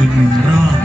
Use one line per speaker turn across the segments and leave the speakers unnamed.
อีกหนึ่งรอบ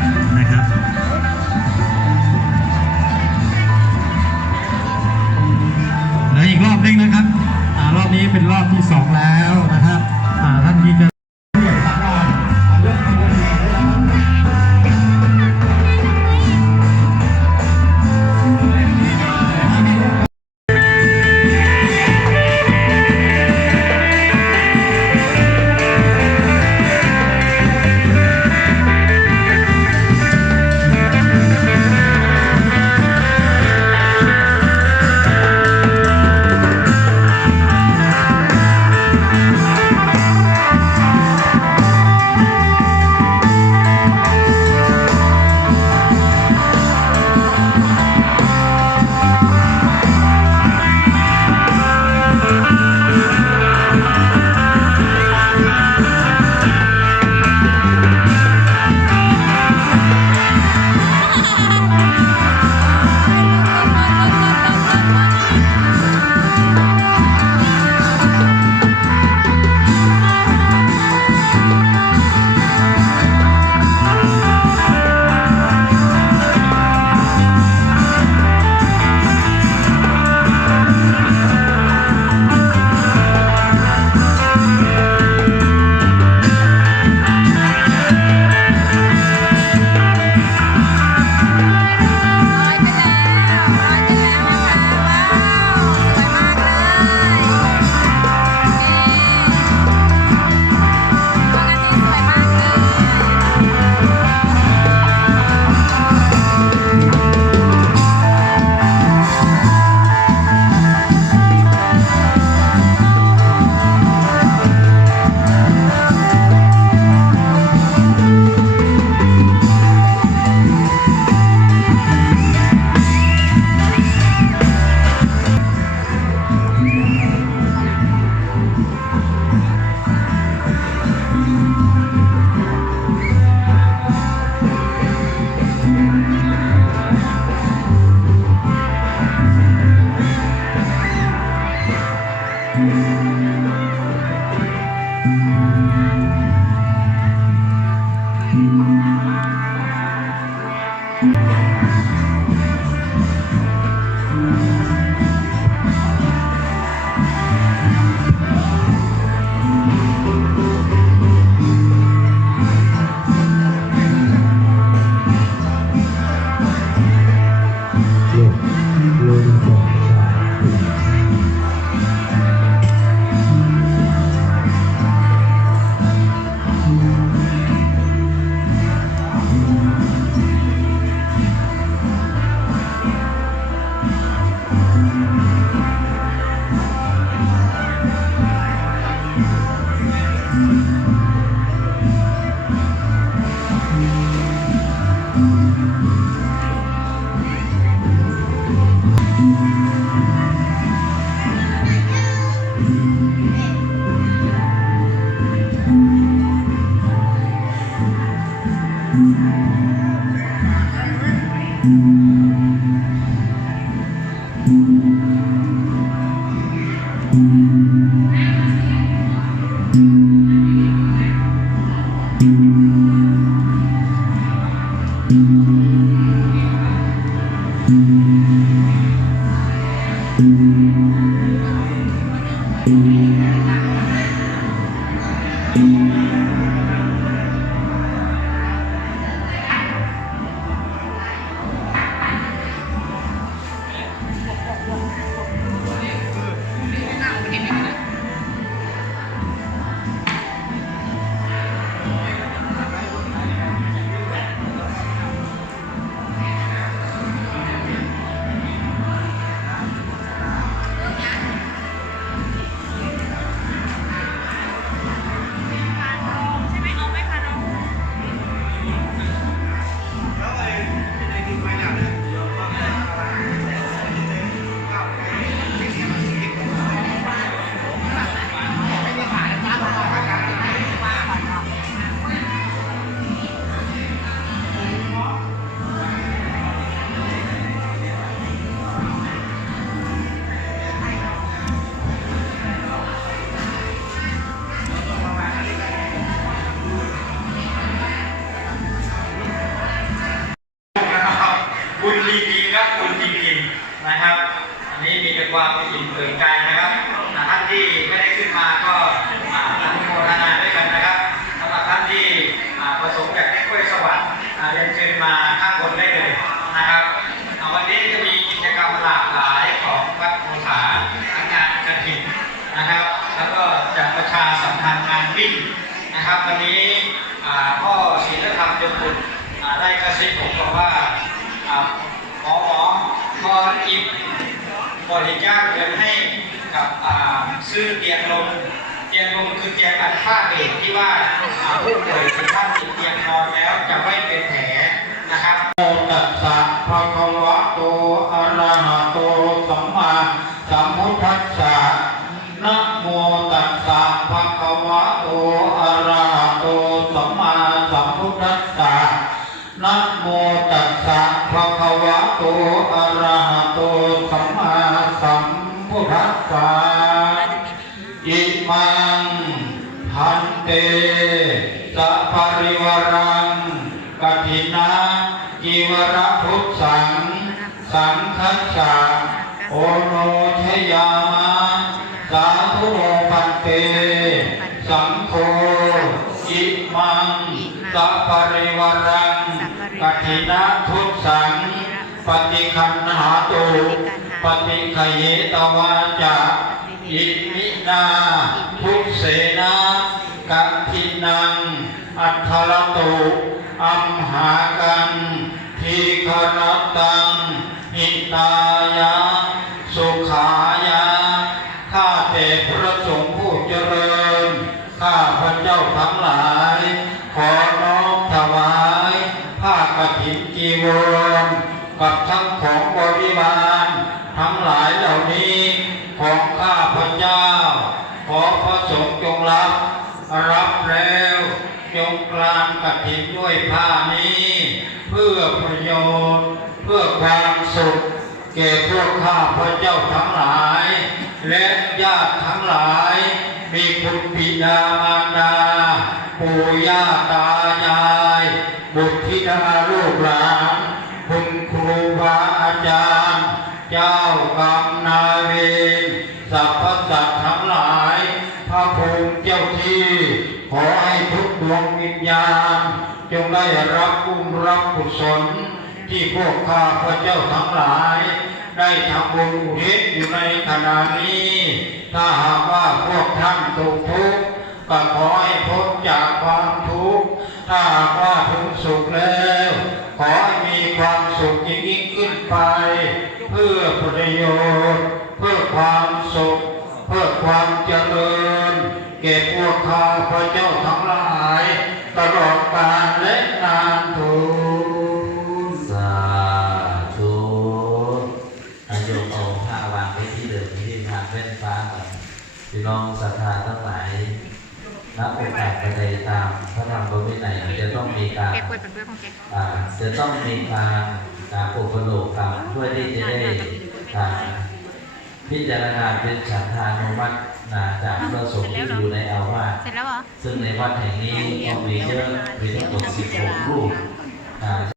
Thank you. วร
พุทธัง สังคัสสะโอโนชยามะสาธุโนพันเต สังโฆอิมังสัปริวรังกถินะทุตสัง ปฏิคันหาตุ ปฏิขยเยตวาจะอิมินาทุเสนากัทินัง อัทธรตุอัมหากัน ทีครตังหิตายะ สุขายะ ข้าแต่พระสงฆ์ผู้เจริญ ข้าพระเจ้าทั้งหลาย ขอน้อมถวายผ้ากฐินจีวรกับทั้งของบริวารทั้งหลายเหล่านี้ของข้าพระเจ้า ขอพระสงฆ์จงรับ รับแล้วจงกลางกฐินด้วยผ้านี้ พื่อประโยชน์ เพื่อความสุข แก่พวกข้าพระเจ้าทั้งหลาย และญาติทั้งหลาย มีคุณบิดามารดา ปู่ย่าตายาย บุตรธิดาลูกหลาน คุณครูบาอาจารย์ เจ้ากรรมนายเวรสรรพสัตว์ทั้งหลาย พระภูมิเจ้าที่ ขอให้ทุกดวงวิญญาณ จง ได้รับบุญรับกุศลที่พวกข้าพระเจ้าทั้งหลาย ได้ทำบุญอุทิศอยู่ในขณะนี้ ถ้าหากว่าพวกท่านตกทุกข์ก็ขอให้พ้นจากความทุกข์ถ้าหากว่าถึงสุขแล้ว ขอให้มีความสุขยิ่งยิ่งขึ้นไป เพื่อประโยชน์ เพื่อความสุข เพื่อความเจริญแก่พวกข้าพระเจ้าทั้งหลาย ตลอดกาลและนานเทูน
สาธุอายุเอาผ้าวางไว้ที่เดิมที่ทางแว่นฟ้าก่อนพี่น้องศรัทธาทั้งหลายนับโอกาสไปในตามพระธรรมพระวินัยจะต้องมีการ
แกคุยเป็นเพื่อนของแก
อ่าจะต้องมีการการอุปโลกกรรมเพื่อที่จะได้อ่าพิจารณาเป็นฉันทานุมัตินา จากพระสงฆ์ที่อยู่ในอาวาส
เสร็จแล้วเหรอ
ซึ่งในวัดแห่งนี้ก็มีเยอะมีทั้งหมด16รูป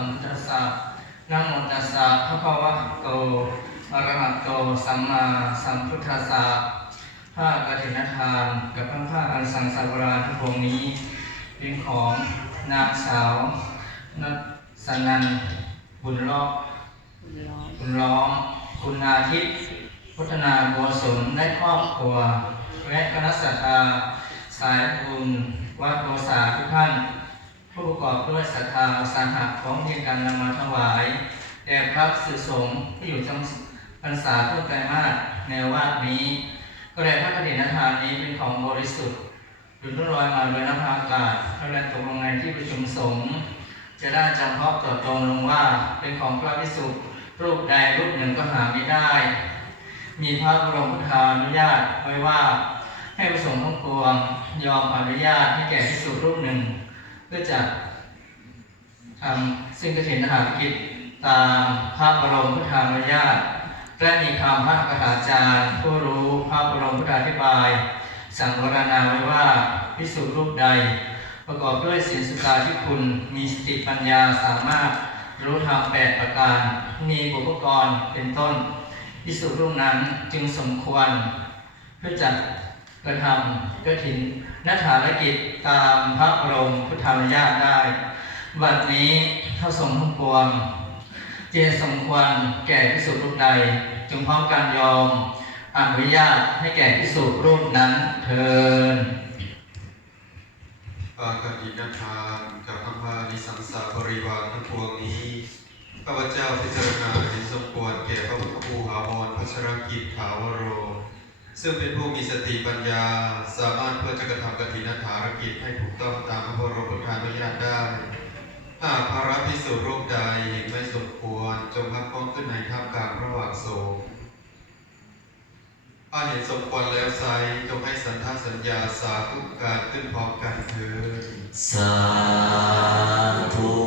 มพุทธัสสะนะโมตัสสะ
ภะคะวะโตอะระหะโตสัมมาสัมพุทธัสสะผ้ากฐินทานกับผ้าผ้าอันสังสาราทั้งปวงนี้ เป็นของนางสาวนัสนันบุญรอบคุณร้องคุณนาทิพย์พุทธนาบัวสนได้ครอบครัวและคณะสัตยาสายบุญวัดโกษาทุกท่าน ผู้ประกอบด้วยศรัทธาสาหะของเพียงการนำมาถวายแด่พระสุสงฆ์ที่อยู่จำพรรษาทั่วไตรมาสในวาดนี้ ก็ได้พระกฐินทานนี้เป็นของบริสุทธิ์หยุดลอยมาโดยน้ำพาอากาศและตกลงในที่ประชุมสงฆ์จะได้จำเพาะต่อตรงลงว่าเป็นของพระพิสุรูปใดรูปหนึ่งก็หาไม่ได้ มีพระบรมพุทธานุญาตไว้ว่าให้ประสงค์ทั้งปวงยอมอนุญาตให้แก่พิสุรูปหนึ่ง เพื่อจะทำซึ่งกฐินหากิจตามพระบรมพุทธานุญาตและมีคำพระคาถาจารย์ผู้รู้พระบรมพุทธาธิบาย สั่งวรณาไว้ว่าพิสุรูปใด ประกอบด้วยศีลสุตาที่คุณมีสติปัญญาสามารถรู้ธรรมแปดประการ มีบุพกรเป็นต้นพิสุรูปนั้นจึงสมควร เพื่อจัด กระทำกระถินนัฐานกิจตามพระบรมพุทธานุญาตได้ บัดนี้เท่าสมทั้งปวง เจสมควรแก่พิสุรูปใด จงพร้อมการยอมอนุญาตให้แก่พิสุรูปนั้นเทิน
ปากตินาทานกับพระพานิสังสาบริวารทั้งปวงนี้ข้าพเจ้าพิจารณาเห็นสมควรแก่พระพุทธภูหามรพัชรกิจถาวโร ซึ่งเป็นผู้มีสติปัญญา สามารถเพื่อจะกระทำกฐินฐารกิจให้ถูกต้องตามพระบรมพุทธานุญาตได้ หากพระพิสุรูปใดเห็นไม่สมควร จงพักพ้องขึ้นในท่ามกลางระหว่างสงฆ์ถ้าเห็นสมควรแล้วไซจงให้สันทสัญญาสาธุการขึ้นพร้อมกันเถิด
สาธุ